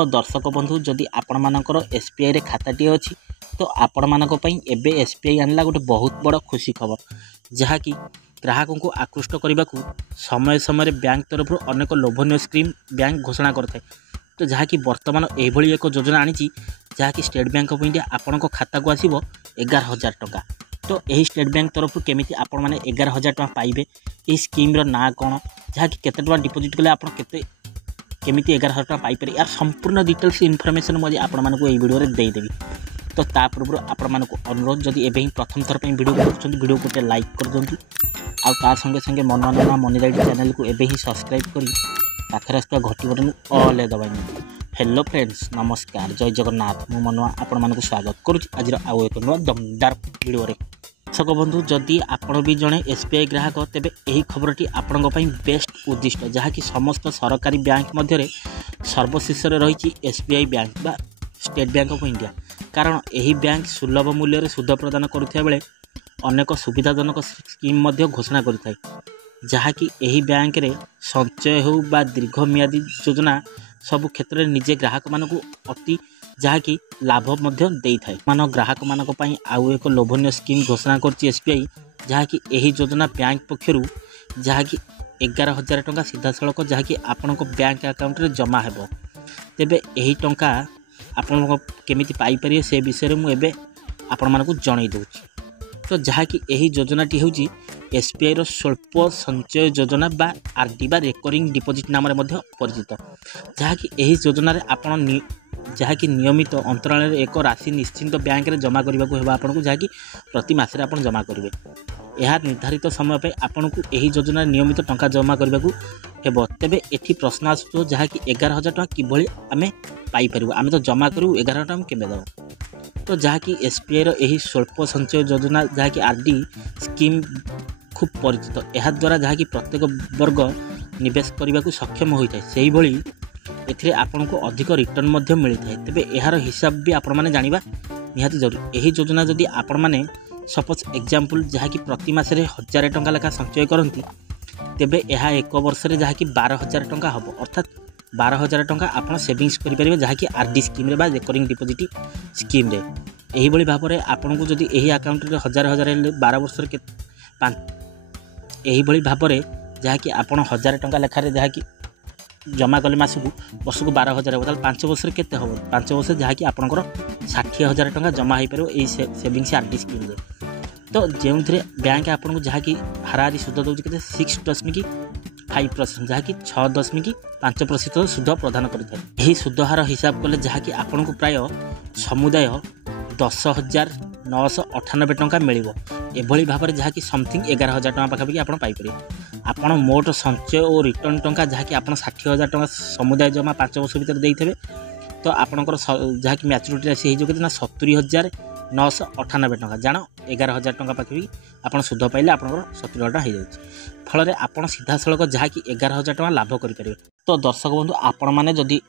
तो दर्शक बंधु जदि आपण एसबीआई रे खाताटी अच्छी तो आपण मानी एबे एसबीआई आनला गोटे बहुत बड़ खुशी खबर जहाँकि ग्राहकों को आकृष्ट करने को समय समय बैंक तरफ अनेक लोभनीय स्कीम बैंक घोषणा करता तो जहाँकि बर्तमान यही एक योजना आनी जहाँकि स्टेट बैंक ऑफ इंडिया आपण खाता को आसो 11,000 टंका। तो यही स्टेट बैंक तरफ केमिति आपण माने 11,000 टंका पाइबे ये स्कीम ना कौन जहाँकि केते टंका डिपोजिट कले आपण केते केमिति 11,000 टंका पाइपर यार संपूर्ण डिटेल्स इनफॉरमेशन मुझे आपण मानक ये वीडियो देदेवी। तो ता पूर्व आपण मानक अनुरोध जदि एबे प्रथम थर पे वीडियो देखुछन वीडियो को लाइक कर दिंतु आ ता संगे संगे मनोरंजन मनी राइट चैनल को एबे ही सब्सक्राइब करी पाखरे आसुवा घटी बटन ऑल दबाई। हेलो फ्रेंड्स नमस्कार जय जगन्नाथ मु मनुआ आपण मानक स्वागत करुच्ची आज आउ एक नुआ दमदार वीडियो रे। दर्शक बंधु जदि आपण भी जड़े एसबीआई ग्राहक तेबे यही खबरटी आपण बेस्ट उद्दिष्ट जहाँकि समस्त सरकारी बैंक मध्य सर्वशीर्ष रही एसबीआई बैंक बा स्टेट बैंक ऑफ इंडिया कारण यही बैंक सुलभ मूल्य सुध प्रदान करुवा बेले अनेक सुविधाजनक स्कीम मध्य घोषणा करिथाय जहाँकि यही बैंक रे संचय हो बा दीर्घमियादी योजना सबु क्षेत्र में निजे ग्राहक मानक अति जहाँकि लाभ देता है मान ग्राहक मान आउ एक लोभनीय स्कीम घोषणा कर एसबीआई जहाँकि यही योजना बैंक पक्षर जहाँकि 11,000 टंका सीधा सड़क जहाँकि आपण बैंक अकाउंट रे जमा हेबो तेबे यही टंका आपण केमिति पाई परिए से विषय में मुझे आपण मानक जणई दूची। तो जहाँकि यही योजनाटी होची एसबीआई रो स्वल्प संचय योजना बा आरडी बा रेकरिंग डिपोजिट नाम परिचित जहाँकि यही योजना रे आपण जहाँकि नियमित अंतराल एक राशि निश्चिंत बैंक रे जमा करने को आपन को जहाँकि प्रति मासरे आपण जमा करेंगे यह निर्धारित समय पे आपन को यही योजना नियमित टंका जमा करने को हेबो। तेबे एठी प्रश्न आसुतो जहाँकि 11,000 टंका किभली आमे पाई परिबो आमे तो जमा करू 11,000 टंका केबे दबो। तो जहाँकि एसबीआई रो यही स्वल्प संचय योजना जहाँकि आरडी स्कीम खूब परिचित यह द्वारा जहाँकि प्रत्येक वर्ग निवेश करने को सक्षम होता है से ही भली एथिरे आपन को अधिक रिटर्न मध्य मिलता है। तेबे यार हिसाब भी आपण माने जानिबा निहाती जरूरी यही योजना जदि आपण माने सपोज एग्जांपल जहाँकि प्रति मासरे 1,000 टंका लेखा संचय करती तेबे यह एक वर्ष रे जहाँकि 12,000 टंका हम अर्थात 12,000 टंका आपन सेविंग्स करेंगे जहाँकि आरडी स्कीम रे बा रेकरिंग डिपोजिट स्कीम रे यही भली भाव में आपन को जदि यही अकाउंट रे 1,000 12 वर्ष के यही भली भाव में जहाँकि आपन 1,000 टंका लेखारे जहाँकि जमा कले मासकू वर्षक 12,000 हम 5 वर्ष के 5 वर्ष जहाँकि आपंकर 60,000 टंका जमा हो पार यही सेविंग्स आरडी स्कीम रे। तो जो बैंक आपन को जहाँकि हाराहारी सुध दूसरी के 6.5% जहाँकि 6.5% सुध प्रदान करें यही सुध हार हिसाब कले जहाँकि आपन को प्राय समुदाय 10,998 टंका मिल एभली भाव में जहाँकि समथिंग 11,000 टंका पाखापाखि आप पाइपर आपण मोट संचय और रिटर्न टंका जहाँकि आप 60,000 टंका समुदाय जमा 5 वर्ष भर देते तो आपंकर जहाँकि मैच्योरिटी राशि हो 70,998 टंका जान 11,000 टंका पाखे आप सुध पाइले आप 70,000 टंका हो जाए फल आप सीधा सड़क जहाँकि 11,000 टंका लाभ करेंगे। तो दर्शक बंधु आपण मैंने जदि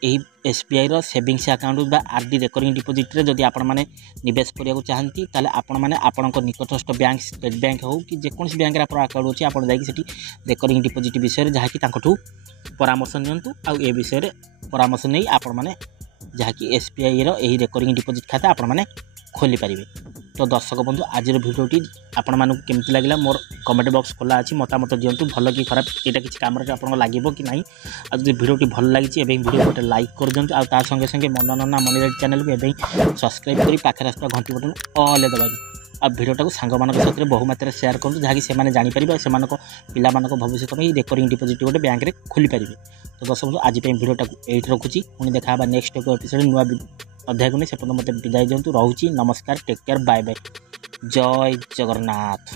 एसबीआई रो सेविंग्स अकाउंट बा आरडी रेकरिंग डिपोजिट रे जदि आपण मैंने निवेश करने चाहती ताले आपण मैंने आपण निकटस्थ बैंक स्टेट बैंक हो कि जेकोसी बैंक रे अकाउंट अच्छी आप जाकि रेकरिंग डिपोजिट विषय में जहाँकि परामर्श नियंतु आ ए विषय में परामर्श नहीं आपण मैंने जहाँकि एसबीआई रो यही रेकरिंग डिपोजिट खाता आपण मैंने खोली पारिबे। तो दर्शक बंधु आज भिडियोटी आपण मानक केमती लगिला मोर कमेंट बॉक्स खोला अच्छी मतामत दिंतु भल कि खराब यहाँ किसी कम आपको लगे कि ना आज भिडियोटी भल लगी भिडियो गोटे लाइक कर दिंतु आ संगे संगे मनोरंजन मनी राइट चैनल को एवं सब्सक्राइब कर पाखे आसुवा घंटी बटन ऑल दबाई आ भिडियोटा को सांग मान साथ बहु मात्रा शेयर करूँ जहाँकि से जापर से पिला भविष्य में रेकरिंग डिपोजिट गोटे बैंक में खोली पारे। तो दर्शक बंधु आज भिडियोटा ये रखुच्छी पुणी देखा नेक्स्ट एक एपिसोड नुआ अध्याय को नहीं से मत विदाय दिंतु रोची नमस्कार टेक केयर बाय बाय जय जगन्नाथ।